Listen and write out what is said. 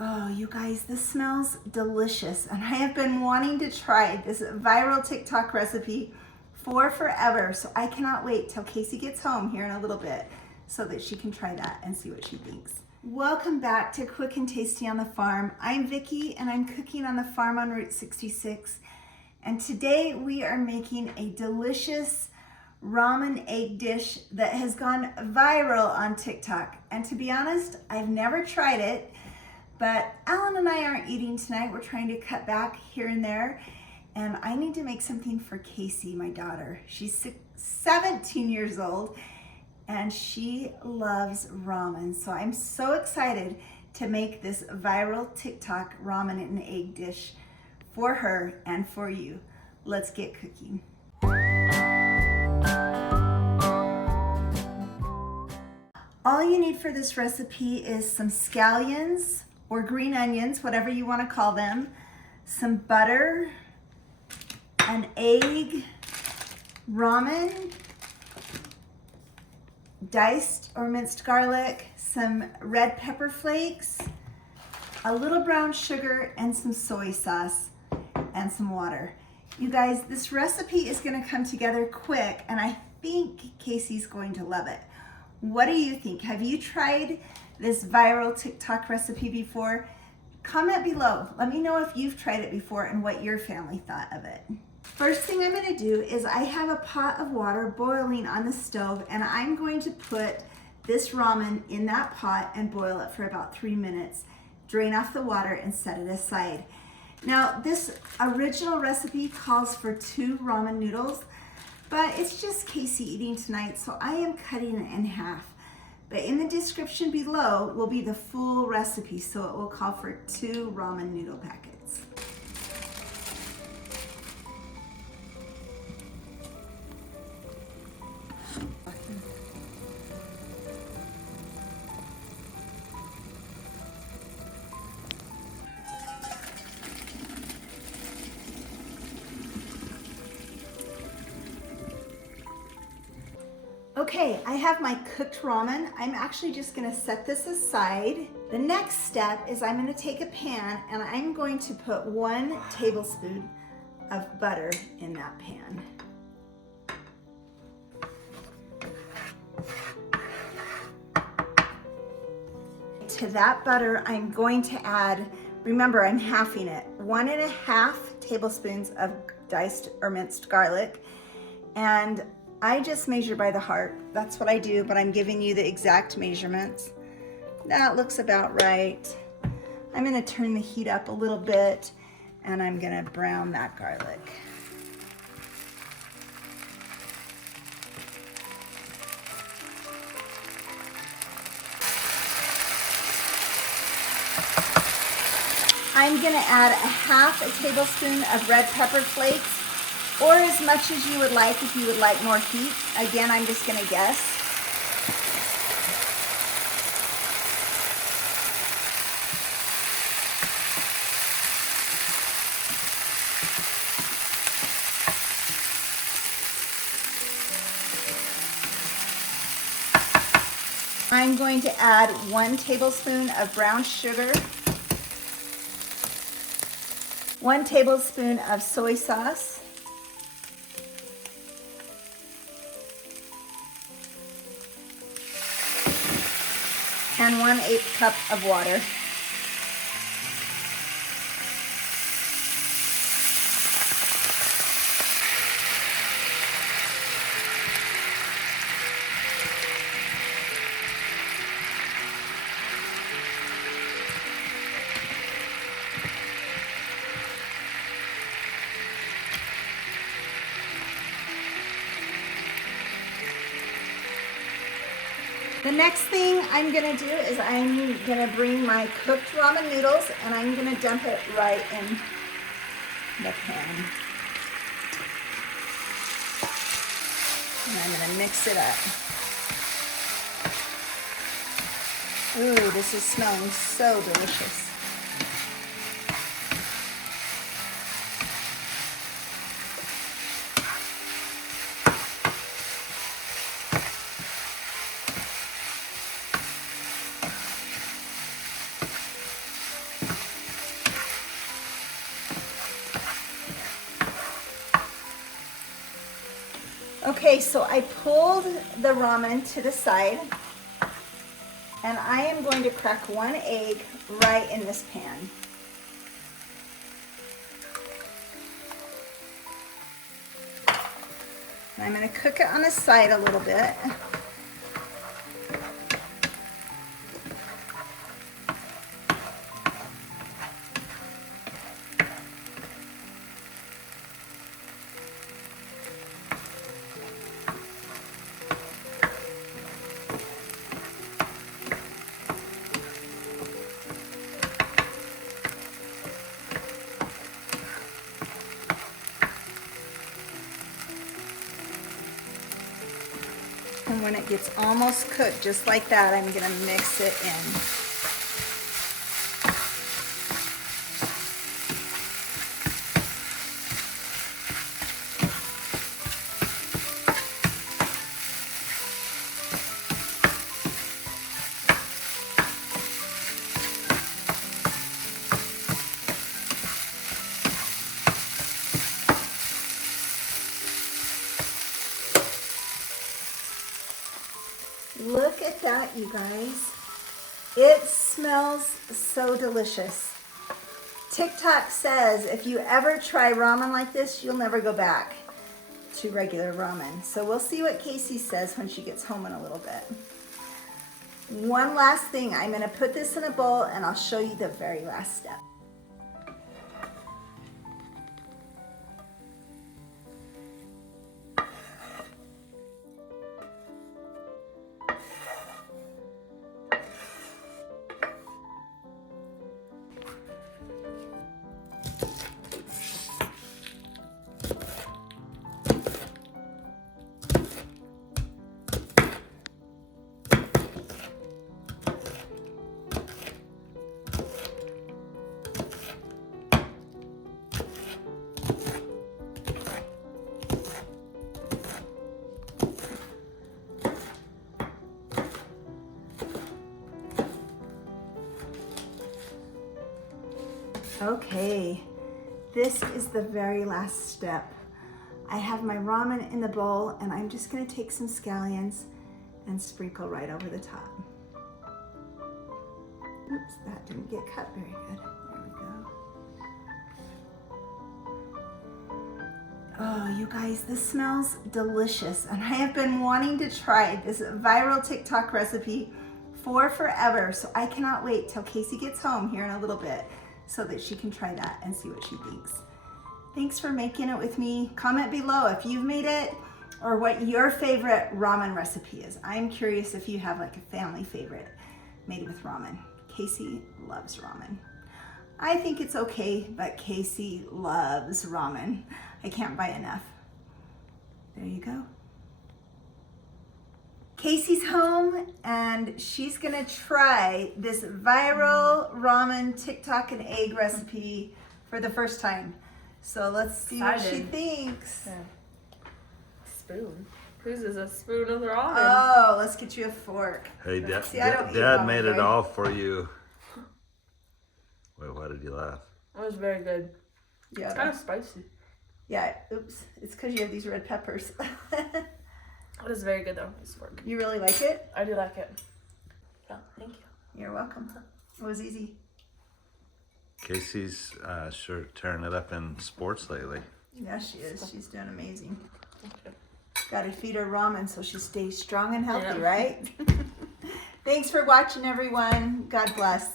Oh, you guys, this smells delicious. And I have been wanting to try this viral TikTok recipe for forever. So I cannot wait till Casey gets home here in a little bit so that she can try that and see what she thinks. Welcome back to Quick and Tasty on the Farm. I'm Vicki and I'm cooking on the farm on Route 66. And today we are making a delicious ramen egg dish that has gone viral on TikTok. And to be honest, I've never tried it. But Alan and I aren't eating tonight. We're trying to cut back here and there. And I need to make something for Casey, my daughter. She's 17 years old and she loves ramen. So I'm so excited to make this viral TikTok ramen and egg dish for her and for you. Let's get cooking. All you need for this recipe is some scallions, or green onions, whatever you want to call them, some butter, an egg, ramen, diced or minced garlic, some red pepper flakes, a little brown sugar, and some soy sauce, and some water. You guys, this recipe is going to come together quick, and I think Casey's going to love it. What do you think? Have you tried this viral TikTok recipe before? Comment below. Let me know if you've tried it before and what your family thought of it. First thing I'm going to do is I have a pot of water boiling on the stove, and I'm going to put this ramen in that pot and boil it for about 3 minutes. Drain off the water and set it aside. Now, this original recipe calls for 2 ramen noodles, but it's just Casey eating tonight, so I am cutting it in half. But in the description below will be the full recipe, so it will call for 2 ramen noodle packets. Okay, I have my cooked ramen. I'm actually just gonna set this aside. The next step is I'm gonna take a pan and I'm going to put 1 tablespoon of butter in that pan. To that butter, I'm going to add, remember I'm halving it, 1.5 tablespoons of diced or minced garlic, and I just measure by the heart. That's what I do, but I'm giving you the exact measurements. That looks about right. I'm gonna turn the heat up a little bit and I'm gonna brown that garlic. I'm gonna add 1/2 tablespoon of red pepper flakes, or as much as you would like if you would like more heat. Again, I'm just gonna guess. I'm going to add 1 tablespoon of brown sugar, 1 tablespoon of soy sauce, and 1/8 cup of water. The next thing I'm gonna do is I'm gonna bring my cooked ramen noodles and I'm gonna dump it right in the pan. And I'm gonna mix it up. Ooh, this is smelling so delicious. Okay, so I pulled the ramen to the side, and I am going to crack 1 egg right in this pan. And I'm going to cook it on the side a little bit. And when it gets almost cooked, just like that, I'm going to mix it in. Look at that, you guys. It smells so delicious. TikTok says if you ever try ramen like this, you'll never go back to regular ramen. So we'll see what Casey says when she gets home in a little bit. One last thing, I'm going to put this in a bowl and I'll show you the very last step. Okay, this is the very last step. I have my ramen in the bowl and I'm just gonna take some scallions and sprinkle right over the top. Oops, that didn't get cut very good. There we go. Oh, you guys, this smells delicious. And I have been wanting to try this viral TikTok recipe for forever. So I cannot wait till Casey gets home here in a little bit so that she can try that and see what she thinks. Thanks for making it with me. Comment below if you've made it or what your favorite ramen recipe is. I'm curious if you have like a family favorite made with ramen. Casey loves ramen. I think it's okay, but Casey loves ramen. I can't buy enough. There you go. Casey's home and she's gonna try this viral ramen TikTok and egg recipe for the first time. So let's see what she thinks. Yeah. Spoon. Whose is a spoon of the ramen? Oh, let's get you a fork. Hey, See, I don't eat Dad ramen, made it right? all for you. Wait, why did you laugh? That was very good. Yeah. It's kind of spicy. Yeah, oops. It's because you have these red peppers. It is very good though, this fork. You really like it? I do like it. Yeah, thank you. You're welcome. It was easy. Casey's sure tearing it up in sports lately. Yeah, she is. She's doing amazing. Okay. Got to feed her ramen so she stays strong and healthy, Yeah. right? Thanks for watching, everyone. God bless.